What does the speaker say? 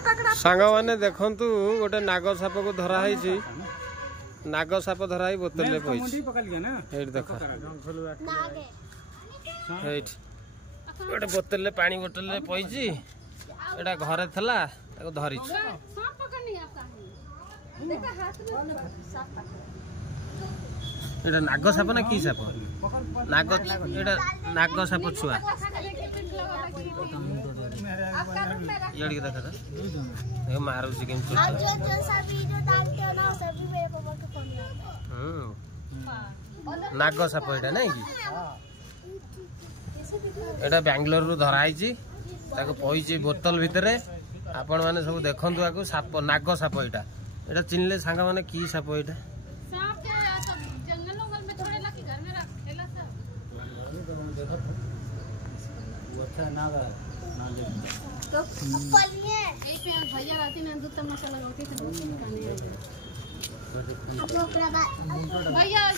सांग मैंने देखंतु गोटे नाग साप को धरा है नाग साप धरा बोतल में देख गोटे बोतल पानी बोतल पई एटा घरे थला धरी एटा नाग साप ना की साप नाग एटा नाग साप छुआ ये देखा था मारू नाग साप एटा नहीं कि एटा बेंगलोर रु धराई पई बोतल भितर आपण माने सब देखंतु आको साप नाग साप एटा एटा चिन्हले सांग माने की साप एटा तो भैया राती में दूध तमाशा लगाती थी भैया